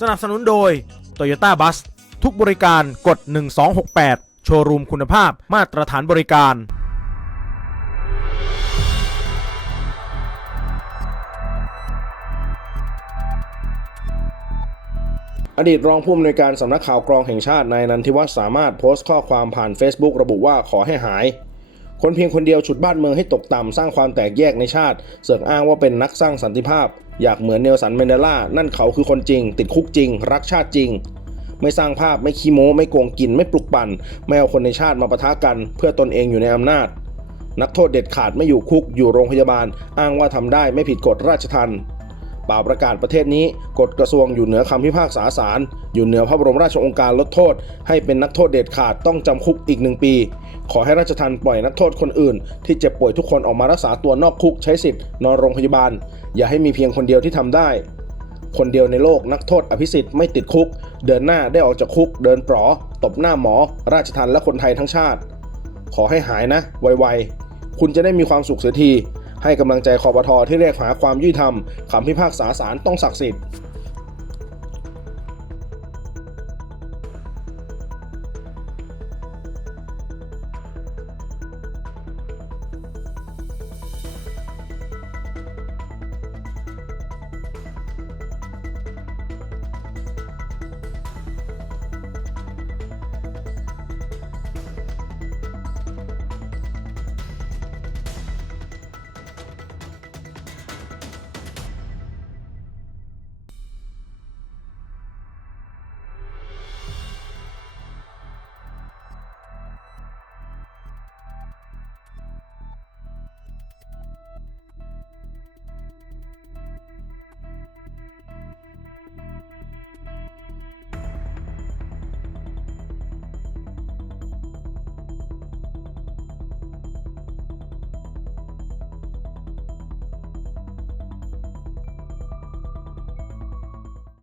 สนับสนุนโดย Toyota Bus ทุกบริการกด 1268 โชว์รูมคุณภาพมาตรฐานบริการ อดีตรองผู้อำนวยการสำนักข่าวกรองแห่งชาตินายนันทิวัฒน์สามารถโพสต์ข้อความผ่าน Facebook ระบุว่าขอให้หาย คนเพียงคนเดียวฉุดบ้านเมืองให้ตกต่ำสร้างความแตกแยกในชาติ เสือกอ้างว่าเป็นนักสร้างสันติภาพ อยากเหมือนเนลสันเมนเดลา นั่นเขาคือคนจริง ติดคุกจริง รักชาติจริง ไม่สร้างภาพไม่ขี้โม้ ไม่โกงกิน ไม่ปลุกปั่นไม่เอาคนในชาติมาปะทะกัน เพื่อตนเองอยู่ในอำนาจ นักโทษเด็ดขาดไม่อยู่คุกอยู่โรงพยาบาล อ้างว่าทำได้ไม่ผิดกฎราชทัณฑ์ เปล่าประกาศประเทศนี้กฎกระทรวงอยู่เหนือคำพิพากษาศาลอยู่เหนือพระบรมราชองการลดโทษ ให้เป็นนักโทษเด็ดขาดต้องจำคุกอีกหนึ่งปี ขอให้ราชทัณฑ์ปล่อยนักโทษคนอื่น ที่เจ็บป่วยทุกคนออกมารักษาตัวนอกคุกใช้สิทธิ์นอนโรงพยาบาล อย่าให้มีเพียงคนเดียวที่ทำได้ คนเดียวในโลกนักโทษอภิสิทธิ์ไม่ติดคุก เดินหน้าได้ออกจากคุก เดินปลอตบหน้าหมอ ราชทัณฑ์และคนไทยทั้งชาติ ขอให้หายนะ ไวๆคุณจะได้มีความสุขเสียที ให้กำลังใจคอปทที่เรียกหาความยุติธรรมคำพิพากษาศาลต้องศักดิ์สิทธิ์